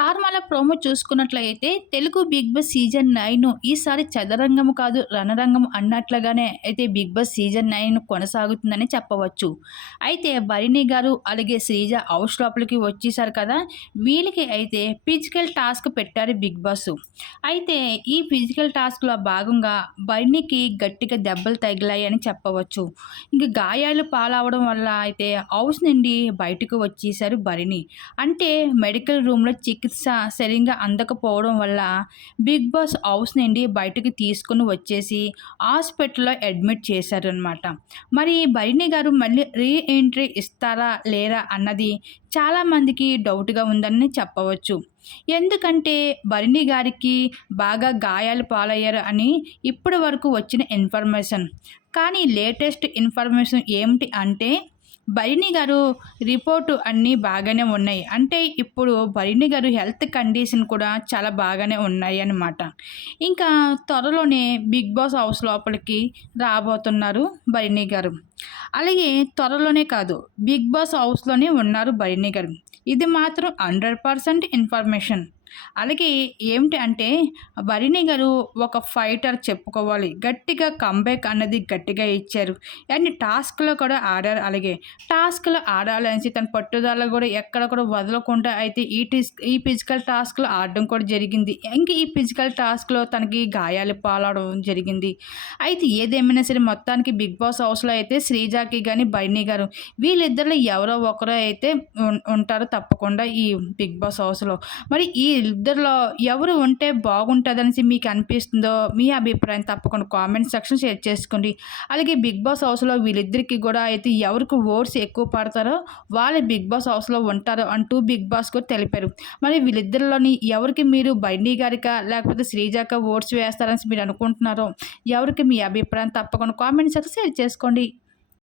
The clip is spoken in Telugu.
ஸ்டார் స్టార్మాల ప్రోమో చూసుకున్నట్లయితే Telugu big boss season nine ఈసారి చదరంగం కాదు రణరంగం అన్నట్లుగానే అయితే బిగ్ బాస్ సీజన్ నైన్ కొనసాగుతుందని చెప్పవచ్చు. అయితే భరిణి గారు అలాగే శ్రీజ హౌస్ లోపలికి వచ్చేసారు కదా వీళ్ళకి అయితే ఫిజికల్ టాస్క్ పెట్టారు బిగ్ బాస్. అయితే ఈ ఫిజికల్ టాస్క్లో భాగంగా భరిణికి గట్టిగా దెబ్బలు తగిలాయి అని చెప్పవచ్చు. ఇంక గాయాలు పాలవడం వల్ల అయితే హౌస్ నుండి బయటకు వచ్చేసారు భరిణి అంటే మెడికల్ రూమ్లో చికిత్స సరిగ్గా అందకపోవడం వల్ల బిగ్ బాస్ హౌస్ నుండి బయటకు తీసుకుని వచ్చేసి హాస్పిటల్లో అడ్మిట్ చేశారనమాట మరి భరిణి గారు మళ్ళీ రీ ఎంట్రీ ఇస్తారా లేరా అన్నది చాలామందికి డౌట్గా ఉందని చెప్పవచ్చు. ఎందుకంటే భరిణి గారికి బాగా గాయాలు పాలయ్యారు అని ఇప్పటి వరకు వచ్చిన ఇన్ఫర్మేషన్. కానీ లేటెస్ట్ ఇన్ఫర్మేషన్ ఏమిటి అంటే భరిణి గారు రిపోర్టు అన్నీ బాగానే ఉన్నాయి. అంటే ఇప్పుడు భరిణి గారు హెల్త్ కండిషన్ కూడా చాలా బాగానే ఉన్నాయి అన్నమాట. ఇంకా త్వరలోనే బిగ్ బాస్ హౌస్ లోపలికి రాబోతున్నారు భరిణి గారు. అలాగే త్వరలోనే కాదు బిగ్ బాస్ హౌస్లోనే ఉన్నారు భరిణి గారు. ఇది మాత్రం హండ్రెడ్ పర్సెంట్ ఇన్ఫర్మేషన్. అలాగే ఏమిటి అంటే భరిణి గారు ఒక ఫైటర్ చెప్పుకోవాలి. గట్టిగా కంబ్యాక్ అన్నది గట్టిగా ఇచ్చారు. అండ్ టాస్క్లో కూడా ఆడారు. అలాగే టాస్క్లో ఆడాలనేసి తన పట్టుదల కూడా ఎక్కడ కూడా వదలకుండా అయితే ఈ టిస్ ఈ ఫిజికల్ టాస్క్లో ఆడడం కూడా జరిగింది. ఇంకా ఈ ఫిజికల్ టాస్క్లో తనకి గాయాలు పాలవడం జరిగింది. అయితే ఏదేమైనా సరే మొత్తానికి బిగ్ బాస్ హౌస్లో అయితే శ్రీజాకి కానీ భరిణి గారు వీళ్ళిద్దరిలో ఎవరో ఒకరో అయితే ఉంటారు తప్పకుండా ఈ బిగ్ బాస్ హౌస్లో. మరి ఈ ఇద్దరిలో ఎవరు ఉంటే బాగుంటుందనేసి మీకు అనిపిస్తుందో మీ అభిప్రాయం తప్పకుండా కామెంట్ సెక్షన్ షేర్ చేసుకోండి. అలాగే బిగ్ బాస్ హౌస్లో వీళ్ళిద్దరికి కూడా అయితే ఎవరికి ఓట్స్ ఎక్కువ పడతారో వాళ్ళు బిగ్ బాస్ హౌస్లో ఉంటారు అంటూ బిగ్ బాస్ కూడా తెలిపారు. మరి వీళ్ళిద్దరిలోని ఎవరికి మీరు బైండీ గారిక లేకపోతే శ్రీజాక ఓట్స్ వేస్తారని మీరు అనుకుంటున్నారో ఎవరికి మీ అభిప్రాయం తప్పకుండా కామెంట్ సెక్షన్ షేర్ చేసుకోండి.